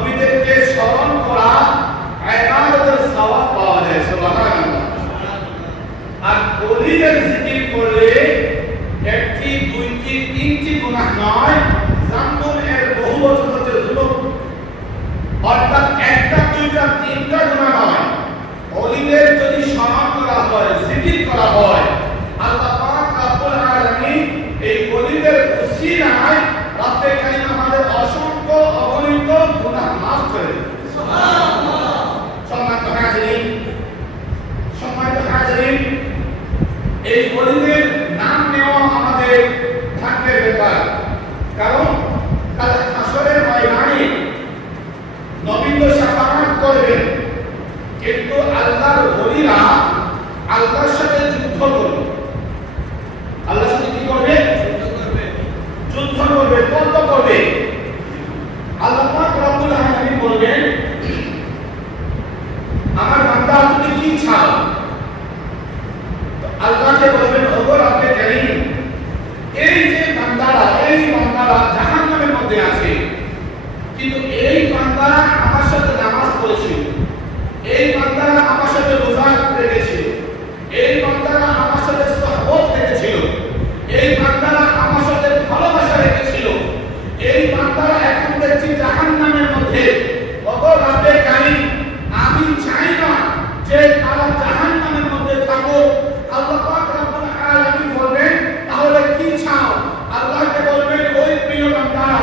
নবীদেরকে স্মরণ করা এবাদতের সওয়াব পাওয়া যায়, সুবহানাল্লাহ। আর ওলিদের জিকির করলে একটি, দুইটি, তিনটি গুণা নয়। জামদুন এর বহুবচন এই অলিদের নাম নেওয়া আমাদের ভাগ্যের ব্যাপার। কারণ কাল আসরের ময়দানে নবী তো শাফাআত করবেন কিন্তু আল্লাহর হরিরা আল্লাহর সাথে যুদ্ধ করবে আল্লাহর সাথে কি করবে যুদ্ধ করবে তর্ক করবে আল্লাহ পাক রব্বুল আলামিন বলবেন আমার বান্দা তুমি কি চাও তো আল্লাহকে বলবেন ওগো রব্বে কারীম এই যে বান্দারা এই বান্দারা জাহান্নামের মধ্যে আছে। কিন্তু এই বান্দারা আমার সাথে নামাজ পড়েছিল এই বান্দারা আমার সাথে রোজা রেখেছিল এই বান্দারা আমার সাথে সহবত রেখেছিল। এই বান্দারা আমার সাথে ভালোবাসা রেখেছিল। এই বান্দারা এখন দেখছি জাহান জাহান্নামের মধ্যে। ওগো রব্বে কারীম আমি চাই না যে তারা জাহান্নামের মধ্যে থাকুক। আল্লাহ পাক রব্বুল আলামিন বলবেন তাহলে কি চাও আল্লাহকে বলবেন ওই প্রিয় বান্দারা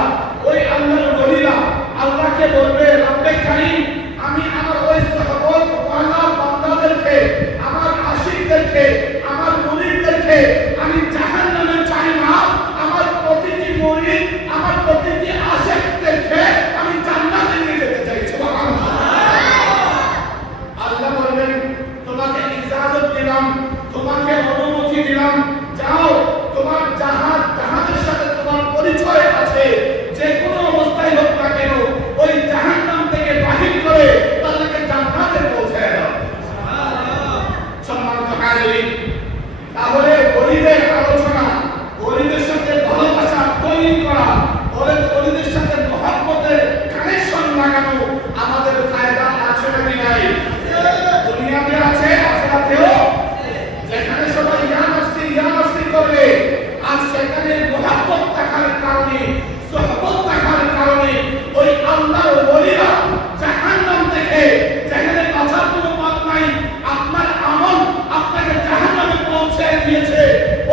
ওই আল্লাহর ওলিরা আল্লাহকে বলবে রব্বে কারীম আমি আমার ওই সহবত ওয়ালা বান্দাদেরকে আমার আশিকদেরকে আমার মুরিদদেরকে আমি জাহান্নামে চাই না আমার প্রতিটি মুরিদ আমার প্রতিটি আশিকদেরকে আমি জান্নাতে নিয়ে যেতে চাই সুবহানাল্লাহ আল্লাহ বলবেন তোমাকে ইজাজত দিলাম তোমাকে অনুমতি দিলাম। যাও তোমার জাহাজ পৌঁছে দিয়েছে।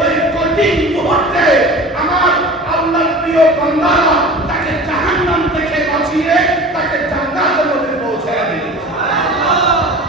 ওই কঠিন মুহূর্তে আমার আল্লাহর প্রিয় বন্ধারা